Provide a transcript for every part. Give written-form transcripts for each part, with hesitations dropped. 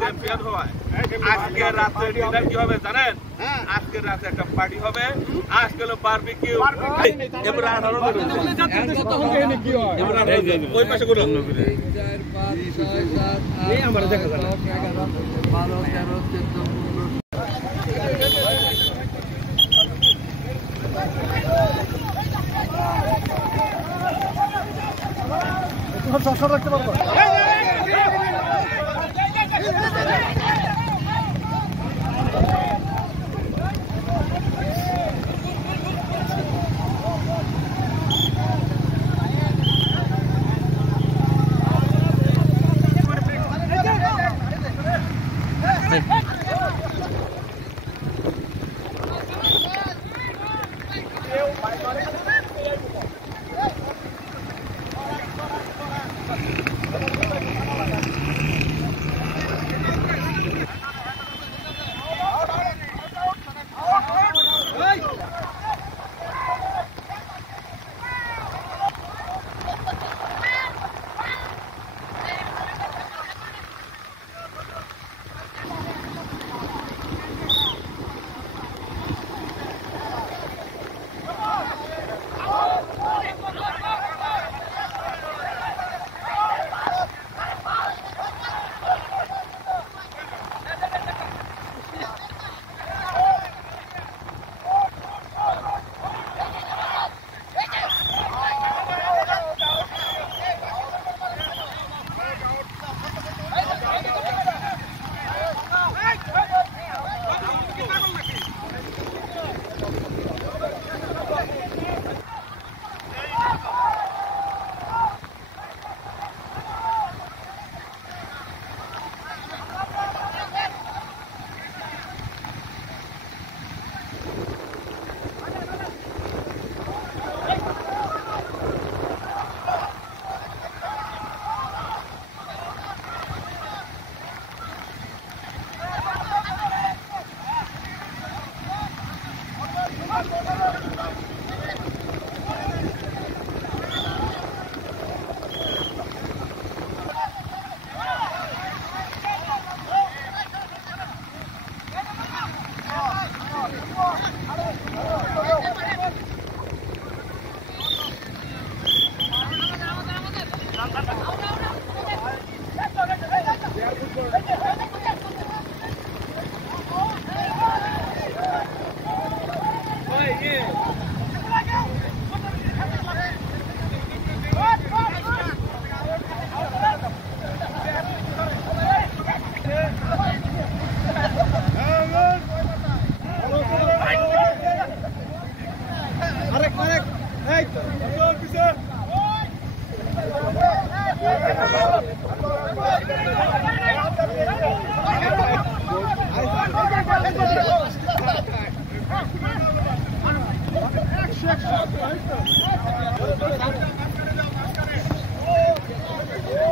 Champion হয় আজকে রাতে ডিনার কি হবে জানেন আজকে রাতে একটা পার্টি হবে আজকে হলো বারবিকিউ ইমরান হলো ইমরান ওই পাশে করুন 4 5 6 7 8 এই আমরা দেখা যায় 12 13 14 রাখতে পারবো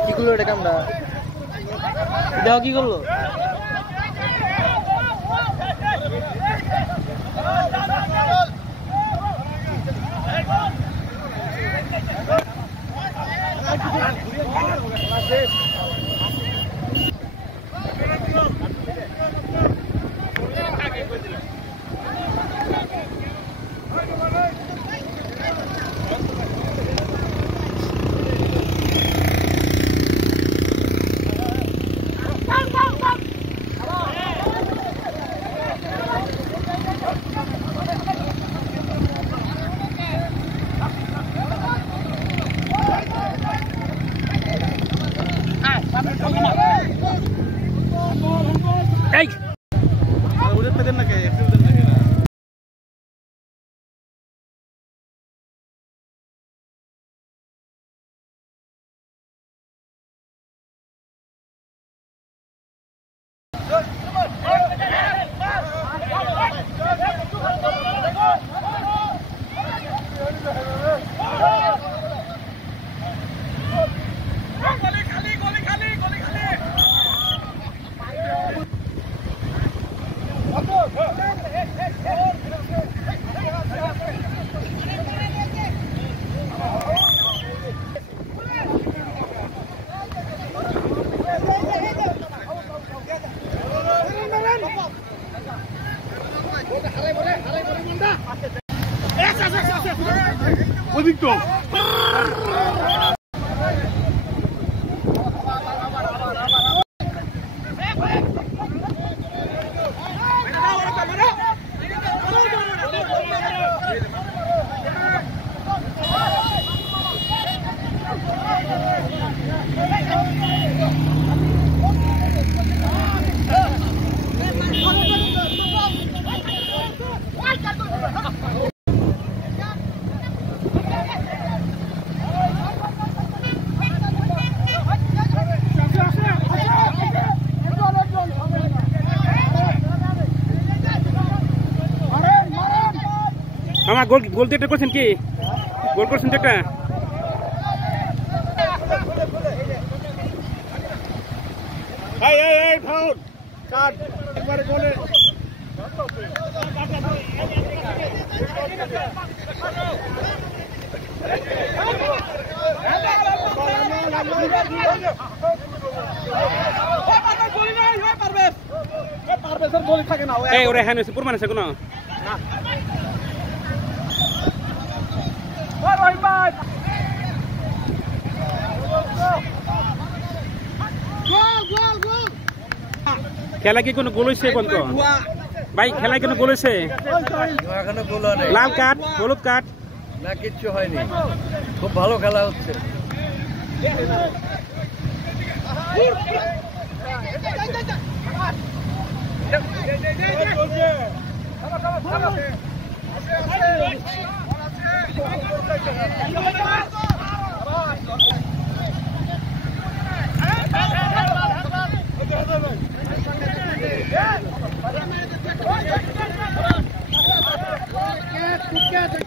কি করলো এটা কামড়া দাও কি করলো অধিক তো আমার গোল দিয়ে করছেন কি গোল করছেন একটা ওরা হ্যান হয়েছে পুরমান আছে কোনো খেলা কি কোনো গোল হয়েছে পর্যন্ত ভাই খেলায় কোনো গোল হয়েছে এখনো গোল হয় নাই লাল কার্ড হলুদ কার্ড না কিচ্ছু হয়নি খুব ভালো খেলা হচ্ছে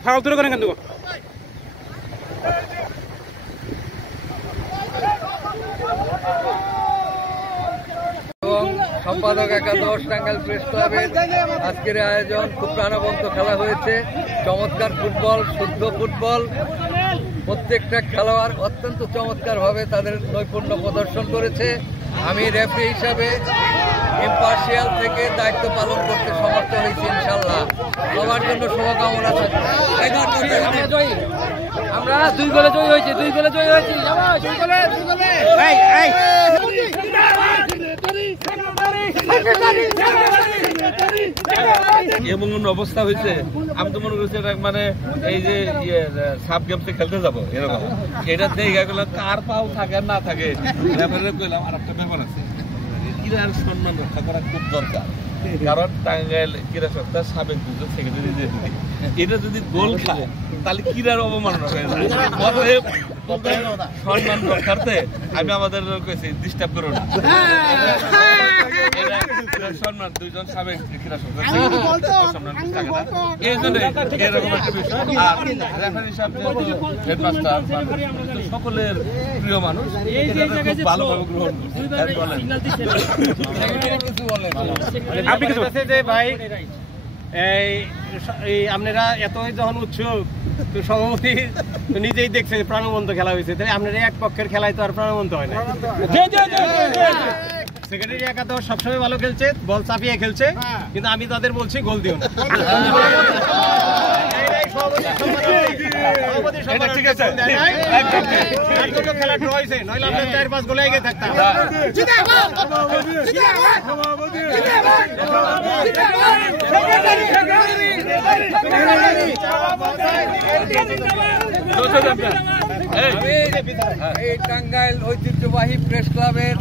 ফাউল তুলে করেন কিন্তু এবং সম্পাদক একাদশ টাঙ্গাইল প্রেস ক্লাবের আজকের আয়োজন খুব প্রাণবন্ত খেলা হয়েছে চমৎকার ফুটবল শুদ্ধ ফুটবল প্রত্যেকটা খেলোয়াড় অত্যন্ত চমৎকারভাবে তাদের নৈপুণ্য প্রদর্শন করেছে আমি রেফারি হিসাবে ইম্পার্শিয়াল থেকে দায়িত্ব পালন করতে সমর্থ হয়েছি ইনশাল্লাহ সবার জন্য শুভকামনা আমরা 2 গোলে জয় হয়েছে 2 গোলে জয় হয়েছে এমন অবস্থা হয়েছে আমি তো মনে করছি এটা মানে এই যে সাব গেমসে খেলতে যাবো এরকম এটা দেখে গেল কার পাও থাকে না থাকে কইলাম আর একটা ব্যাপার আছে ক্রীড়ার সম্মান রক্ষা করা খুব দরকার কারণ টাঙ্গাইল ক্রীড়া সপ্তাহ সাবেক দুজন সেক্রেটারি এটা যদি গোল খায় তাহলে ক্রীড়ার অবমাননা হয়ে যায় সম্মান রক্ষার্থে আমি আমাদের কইছি ডিস্টার্ব করো না সম্মান দুইজন সাবেক ক্রীড়া সপ্তাহ এই জন্য এরকম একটা বিষয় আর রেফারি সাহেব হেডমাস্টার সকলের প্রিয় মানুষ খুব ভালোভাবে গ্রহণ আপনি কিছু যে ভাই এই আপনারা এতই যখন উৎসুক তো সভাপতি নিজেই দেখছে প্রাণবন্ত খেলা হয়েছে তাই আপনারা এক পক্ষের খেলায় তো আর প্রাণবন্ত হয় না সেক্রেটারি একাদশ সবসময় ভালো খেলছে বল চাপিয়ে খেলছে কিন্তু আমি তাদের বলছি গোল দিও না খেলা ড্র হয়েছে নইলে আমরা 4-5 গোলে এগিয়ে থাকতাম এই টাঙ্গাইল ঐতিহ্যবাহী প্রেস ক্লাবের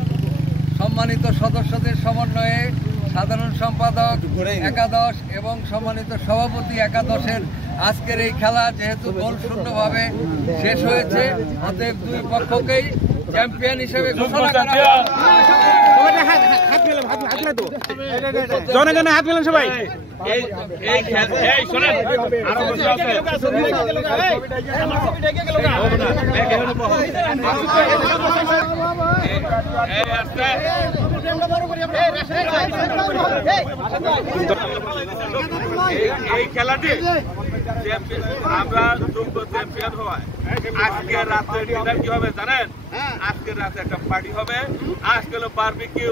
সম্মানিত সদস্যদের সমন্বয়ে সাধারণ সম্পাদক একাদশ এবং সম্মানিত সভাপতি একাদশের আজকের এই খেলা যেহেতু গোল শূন্যভাবে শেষ হয়েছে অতএব দুই পক্ষকেই চ্যাম্পিয়ন হিসেবে ঘোষণা করা জনগণের হাত মেলান সবাই এই খেলাটি আমরা যোগ্য চ্যাম্পিয়ন হওয়ায় আজকে রাতে ডিনার কি হবে জানেন? আজকে রাতে একটা পার্টি হবে, আজকে হলো বারবিকিউ।